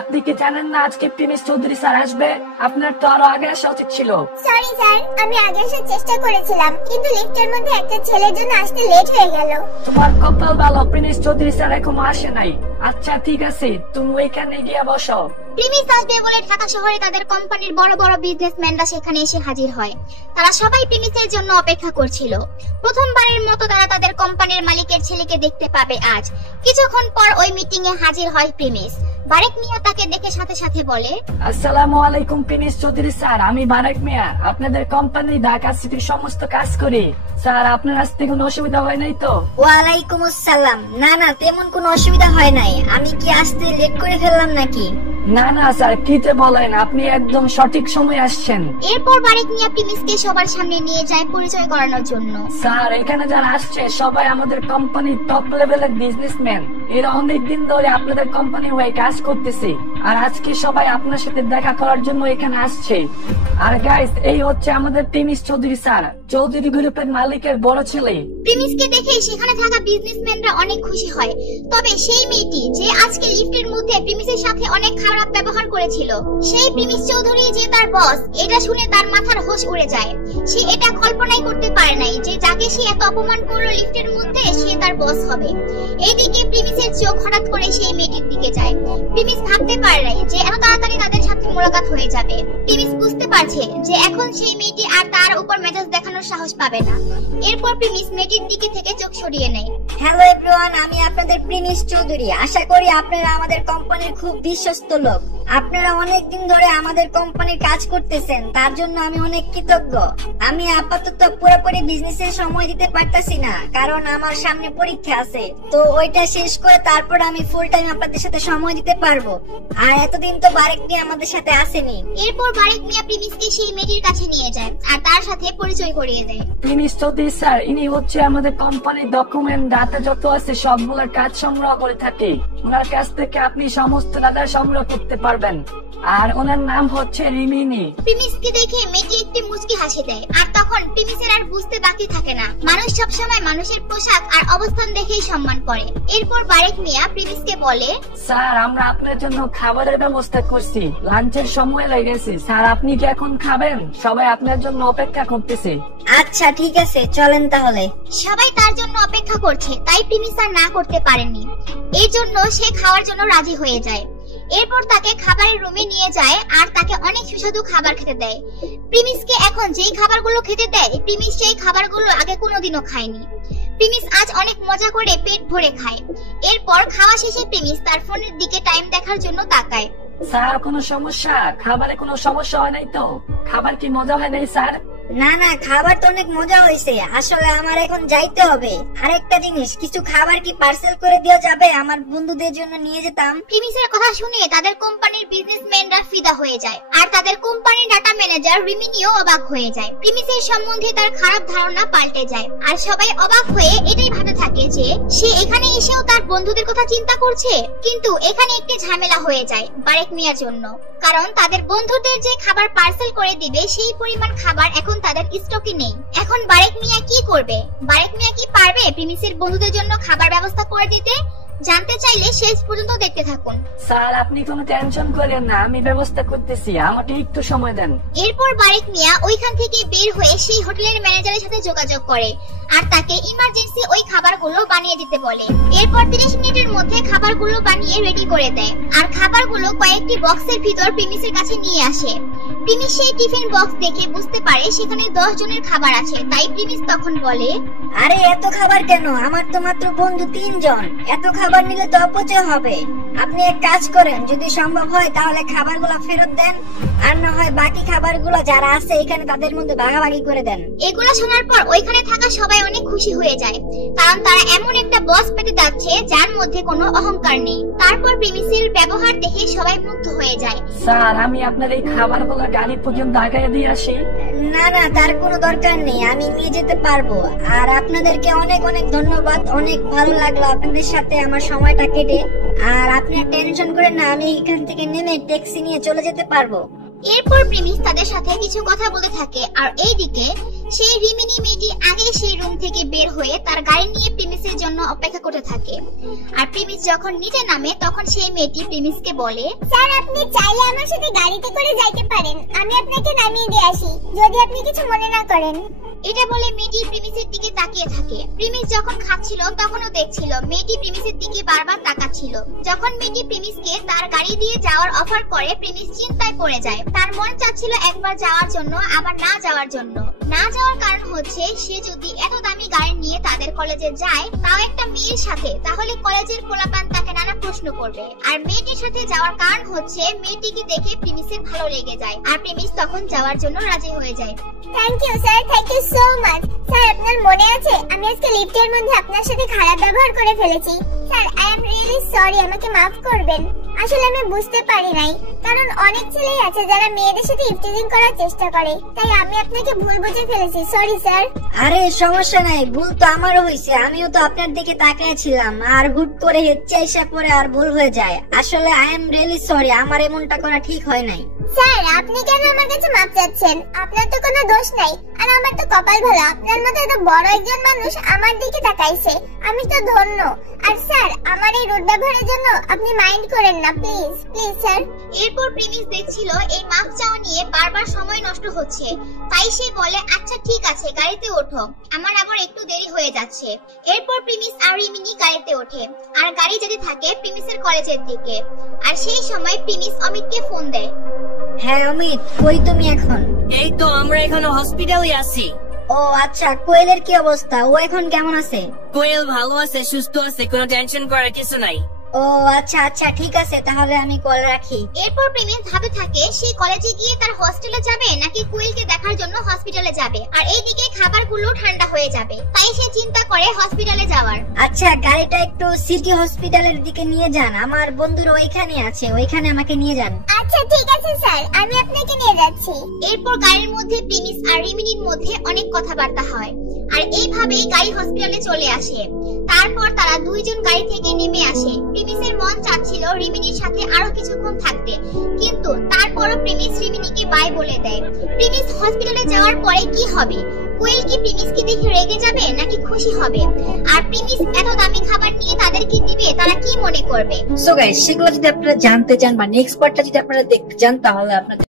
আপনি কি জানেন না আজকে প্রিমিস চৌধুরী স্যার আসবে? আপনার তো আরো আগে আসা উচিত ছিল। সরি স্যার, আমি আগে আসার চেষ্টা করেছিলাম, কিন্তু লিফটের মধ্যে একটা ছেলের জন্য আসতে লেট হয়ে গেল। তোমার কপাল ভালো, প্রিমিস চৌধুরী স্যার এখনো আসে নাই। আচ্ছা ঠিক আছে, তুমি ওইখানে গিয়ে বসো। প্রিমিস আসবে বলে ঢাকা শহরে তাদের কোম্পানির বড় বড় বিজনেসম্যানরা সেখানে এসে হাজির হয়। তারা সবাই প্রিমিসের জন্য অপেক্ষা করছিল। প্রথমবারের মতো তারা তাদের কোম্পানির মালিকের ছেলেকে দেখতে পাবে আজ। কিছুক্ষণ পর ওই মিটিং এ হাজির হয় প্রিমিস। বারেক মিয়া তাকে দেখে সাথে সাথে বলে, আসসালামু আলাইকুম প্রিমিস চৌধুরী স্যার, আমি বারেক মিয়া, আপনাদের কোম্পানি ঢাকা সিটির সমস্ত কাজ করি। স্যার আপনার আসতে কোনো অসুবিধা হয় নাই তো? ওয়ালাইকুম আসসালাম। না না, তেমন কোনো অসুবিধা হয় নাই। আমি কি আসতে লেট করে ফেললাম নাকি? না না স্যার, কি যে বলেন, আপনি একদম সঠিক সময় আসছেন। এরপর বারেক মিয়া প্রিমিসকে সবার সামনে নিয়ে যায় পরিচয় করানোর জন্য। স্যার এখানে যারা আসছে সবাই আমাদের কোম্পানির টপ লেভেলের বিজনেসম্যান। এরা অনেকদিন ধরে আপনাদের কোম্পানি হয়ে কাজ করতেছে, আর আজকে সবাই আপনার সাথে দেখা করার জন্য এখানে আসছে। আর গাইস, এই হচ্ছে আমাদের প্রিমিস চৌধুরী স্যার, চৌধুরী গ্রুপের মালিকের বড় ছেলে। প্রিমিসকে দেখে সেখানে থাকা বিজনেসম্যানরা অনেক খুশি হয়। তবে সেই মেয়েটি যে আজকে লিফটের মধ্যে প্রিমিসের সাথে অনেক খারাপ ব্যবহার করেছিল, সেই প্রিমিস চৌধুরী যে তার বস, এটা শুনে তার মাথার হোশ উড়ে যায়। সে এটা কল্পনাই করতে পারে নাই যে যাকে সে এত অপমান করলো লিফটের মধ্যে, সে তার বস হবে। এইদিকে প্রিমিসের চোখ হঠাৎ করে সেই মেয়েটির দিকে যায়। প্রিমিস ভাবতে পারে নাই যে এত তাড়াতাড়ি তাদের সাথে মোলাকাত হয়ে যাবে। প্রিমিস বুঝতে পারছে যে এখন সেই মেয়েটি আর তার উপর মেজাজ দেখানোর সাহস পাবে না। এরপর প্রিমিস মেয়েটির দিকে থেকে চোখ সরিয়ে নেয়। হ্যালো এভরিওয়ান, আমি আপনাদের প্রিমিস চৌধুরী। আশা করি আপনারা আমাদের কোম্পানির খুব বিশ্বস্ত লোক। আপনারা অনেকদিন ধরে আমাদের কোম্পানির কাজ করতেছেন, তার জন্য আমি অনেক কৃতজ্ঞ। আমি আপাতত পুরোপুরি বিজনেসে সময় দিতে পারতাছি না, কারণ আমার সামনে পরীক্ষা আছে। তো ওইটা শেষ করে তারপর আমি ফুল টাইম আপনাদের সাথে সময় দিতে পারবো। আর এতদিন তো বারেক মিয়া আমাদের সাথে আসেনি। এরপর বারেক মিয়া প্রিমিসকে সেই মেয়েটির কাছে নিয়ে যায় আর তার সাথে পরিচয় করিয়ে দেয়। প্রিমিস চৌধুরী স্যার, ইনি হচ্ছে আমাদের কোম্পানির ডকুমেন্ট, ডাটা যত আছে সবগুলোর কাজ সংগ্রহ করে থাকে। ওনার কাছ থেকে আপনি সমস্ত ডাটা সংগ্রহ করতে পারবেন। আর ওনার নাম হচ্ছে রিমিনি। প্রিমিসকে দেখে মেয়েটি একটি মুচকি হাসি দেয়। আর তখন প্রিমিসের আর বুঝতে বাকি থাকে না, মানুষ সবসময় মানুষের পোশাক আর অবস্থান দেখেই সম্মান করে। এরপর বারেক মিয়া প্রিমিসকে বলে, স্যার আমরা আপনার জন্য খাবারের ব্যবস্থা করছি, লাঞ্চের সময় লেগেছে। স্যার আপনি কি এখন খাবেন? সবাই আপনার জন্য অপেক্ষা করতেছে। আচ্ছা ঠিক আছে, চলেন তাহলে। সবাই তার জন্য অপেক্ষা করছে, তাই প্রিমিস আর না করতে পারেনি। এই জন্য সে খাওয়ার জন্য রাজি হয়ে যায়। এরপর তাকে খাবারের রুমে নিয়ে যায় আর তাকে অনেক সুস্বাদু খাবার খেতে দেয়। প্রিমিসকে এখন যেই খাবারগুলো খেতে দেয়, প্রিমিস সেই খাবারগুলো আগে কোনোদিনও খায়নি। প্রিমিস আজ অনেক মজা করে পেট ভরে খায়। এরপর খাওয়া শেষে প্রিমিস তার ফোনের দিকে টাইম দেখার জন্য তাকায়। স্যার কোনো সমস্যা? খাবারে কোনো সমস্যা হয় নাই তো? খাবার কি মজা হয় নাই স্যার? না না, খাবার তো অনেক মজা হয়েছে। আসলে আমার এখন যাইতে হবে। আরেকটা জিনিস, কিছু খাবার কি পার্সেল করে দেওয়া যাবে? আমার বন্ধুদের জন্য নিয়ে যেতাম। প্রিমিসের কথা শুনে তাদের কোম্পানির বিজনেসম্যানরা ফিদা হয়ে যায় আর তাদের কোম্পানির ডাটা ম্যানেজার রিমিনিও অবাক হয়ে যায়। প্রিমিসের সম্বন্ধে তার খারাপ ধারণা পাল্টে যায় আর সবাই অবাক হয়ে এটাই ভাবতে থাকে যে সে এখানে এসেও তার বন্ধুদের কথা চিন্তা করছে। কিন্তু এখানে একটি ঝামেলা হয়ে যায় বারেক মিয়ার জন্য, কারণ তাদের বন্ধুদের যে খাবার পার্সেল করে দিবে সেই পরিমাণ খাবার এখন তাদের স্টকে নেই। এখন বারেক মিয়া কি করবে? বারেক মিয়া কি পারবে প্রিমিসের বন্ধুদের জন্য খাবার ব্যবস্থা করে দিতে? জানতে চাইলে শেষ পর্যন্ত দেখতে থাকুন। স্যার আপনি কোনো টেনশন করেন না, আমি ব্যবস্থা করতেছি, আমাকে একটু সময় দেন। এরপর বারেক মিয়া ওইখান থেকে বের হয়ে সেই হোটেলের ম্যানেজারের সাথে যোগাযোগ করে আর তাকে ইমার্জেন্সি ওই খাবারগুলো বানিয়ে দিতে বলে। এরপর 30 মিনিটের মধ্যে খাবারগুলো বানিয়ে রেডি করে দেয় আর খাবারগুলো কয়েকটি বক্সের ভিতর প্রিমিসের কাছে নিয়ে আসে। প্রিমিস সেই টিফিন বক্স দেখে বুঝতে পারে সেখানে 10 জনের খাবার আছে। তাই প্রিমিস তখন বলে, আরে এত খাবার কেন? আমার তো মাত্র বন্ধু 3 জন, এত খাবার নিলে তো অপচয় হবে। আপনি এক কাজ করেন, যদি সম্ভব হয় তাহলে খাবারগুলো ফেরত দেন, আর না হয় বাকি খাবারগুলো যারা আছে এখানে তাদের মধ্যে ভাগাভাগি করে দেন। এগুলো শোনার পর ওইখানে থাকা সবাই অনেক খুশি হয়ে যায়, কারণ তারা এমন একটা বস পেতে যাচ্ছে যার মধ্যে কোনো অহংকার নেই। তারপর প্রিমিসের ব্যবহার দেখে সবাই মুগ্ধ হয়ে যায়। স্যার আমি আপনার এই খাবারগুলো গাড়ি পর্যন্ত আগায় দিয়ে আসি। না না, তার কোনো দরকার নেই, আমি নিয়ে যেতে পারবো। আর আপনাদেরকে অনেক অনেক ধন্যবাদ, অনেক ভালো লাগলো আপনাদের সাথে আমার সময়টা কেটে। আর আপনি টেনশন করেন না, আমি এখান থেকে নেমে ট্যাক্সি নিয়ে চলে যেতে পারবো। এরপর প্রিমিস তাদের সাথে কিছু কথা বলতে থাকে আর এইদিকে সেই রিমিনি মেয়েটি আগে সেই রুম থেকে বের হয়ে তার গাড়ি নিয়ে প্রিমিসের জন্য অপেক্ষা করতে থাকে। আর প্রিমিস যখন নিচে নামে তখন সেই মেয়েটি প্রিমিসকে বলে, স্যার আপনি চাইলে আমার সাথে গাড়িতে করে যাইতে পারেন, আমি আপনাকে নামিয়ে দিয়ে আসি যদি আপনি কিছু মনে না করেন। এটা বলে মেয়েটি প্রিমিসের দিকে তাকিয়ে থাকে। প্রিমিস যখন খাচ্ছিল তখনও দেখছিল মেয়েটি প্রিমিসের দিকে বারবার তাকাচ্ছিল। যখন মেয়েটি প্রিমিসকে তার গাড়ি দিয়ে যাওয়ার অফার করে প্রিমিস চিন্তায় পড়ে যায়। তার মন চাচ্ছিল একবার যাওয়ার জন্য আবার না যাওয়ার জন্য। না যাওয়ার কারণ হচ্ছে সে যদি এত দামি গাড়ি নিয়ে তাদের কলেজে যায় তাও একটা মেয়ের সাথে, তাহলে কলেজের পোলাপান তাকে নানা প্রশ্ন করবে। আর মেয়েটির সাথে যাওয়ার কারণ হচ্ছে মেয়েটিকে দেখে প্রিমিসের ভালো লেগে যায় আর প্রিমিস তখন যাওয়ার জন্য রাজি হয়ে যায়। Thank you sir, thank you so much. Sir আপনার মনে আছে আমি আজকে লিফটের মধ্যে আপনার সাথে খারাপ ব্যবহার করে ফেলেছি? Sir I am really sorry, আমাকে মাফ করবেন। আসলে আমি বুঝতে পারি নাই, কারণ অনেক ছেলেই আছে যারা মেয়েদের সাথে ইফটিজিং করার চেষ্টা করে, তাই আমি আপনাকে ভুল বুঝে ফেলেছি। Sorry sir. আরে সমস্যা নাই, ভুল তো আমারও হয়েছে। আমিও তো আপনার দিকে তাকিয়েছিলাম আর হুট করে হেঁচে এসে পরে আর ভুল হয়ে যায়। আসলে আই এম রিয়েলি সরি, আমার এমনটা করা ঠিক হয় নাই। স্যার আপনি কেন আমার কাছে মাপ চাচ্ছেন? আপনার তো কোনো দোষ নাই, আর আমার তো কপাল ভালো আপনার মতো এত বড় একজন মানুষ আমার দিকে তাকাইছে, আমি তো ধন্য। আর স্যার আমার এই রুড ব্যবহারের জন্য আপনি মাইন্ড করেন না, প্লিজ প্লিজ স্যার। এরপর প্রিমিস দেখছিল এই মাপ চাওয়া নিয়ে বারবার সময় নষ্ট হচ্ছে, তাই সে বলে, আচ্ছা ঠিক আছে গাড়িতে ওঠো, আমার আবার একটু দেরি হয়ে যাচ্ছে। এরপর প্রিমিস আর রিমিনি গাড়িতে ওঠে আর গাড়ি যেতে থাকে প্রিমিসের কলেজের দিকে। আর সেই সময় প্রিমিস অমিতকে ফোন দেয়। হ্যাঁ অমিত, কই তুমি এখন? এই তো আমরা এখানে হসপিটালে আছি। ও আচ্ছা, কোয়েলের কি অবস্থা? ও এখন কেমন আছে? কোয়েল ভালো আছে, সুস্থ আছে, কোনো টেনশন করার কিছু নাই। ও আচ্ছা আচ্ছা ঠিক আছে, তাহলে আমি কল রাখি। এরপর প্রিমিস ভাবে থাকে সে কলেজে গিয়ে তার হস্টেলে যাবে নাকি কোয়েলকে দেখার জন্য হসপিটালে যাবে। আর এইদিকে খাবারগুলো ঠান্ডা হয়ে যাবে, তাই সে চিন্তা করে হসপিটালে যাওয়ার। আচ্ছা গাড়িটা একটু সিটি হসপিটালের দিকে নিয়ে যান, আমার বন্ধুর ওইখানে আছে, ওইখানে আমাকে নিয়ে যান। আচ্ছা ঠিক আছে স্যার, আমি আপনাকে নিয়ে যাচ্ছি। এরপর গাড়ির মধ্যে প্রিমিস আর রিমিনির মধ্যে অনেক কথাবার্তা হয় আর এইভাবেই গাড়ি হসপিটালে চলে আসে। তারপর তারা দুইজন গাড়ি থেকে নেমে আসে। প্রিমিসের মন চাচ্ছিল রিমিনির সাথে আরো কিছুক্ষণ থাকতে, কিন্তু তারপরও প্রিমিস রিমিনিকে বাই বলে দেয়। প্রিমিস হসপিটালে যাওয়ার পরে কি হবে? কোয়েল কি প্রিমিসকে দেখে রেগে যাবে নাকি খুশি হবে? আর প্রিমিস এত দামি খাবার নিয়ে তাদেরকে দিবে, তারা কি মনে করবে? সো গাইস, সেগুলো যদি আপনারা জানতে চান বা নেক্সট পার্টটা যদি আপনারা দেখতে চান তাহলে আপনাদের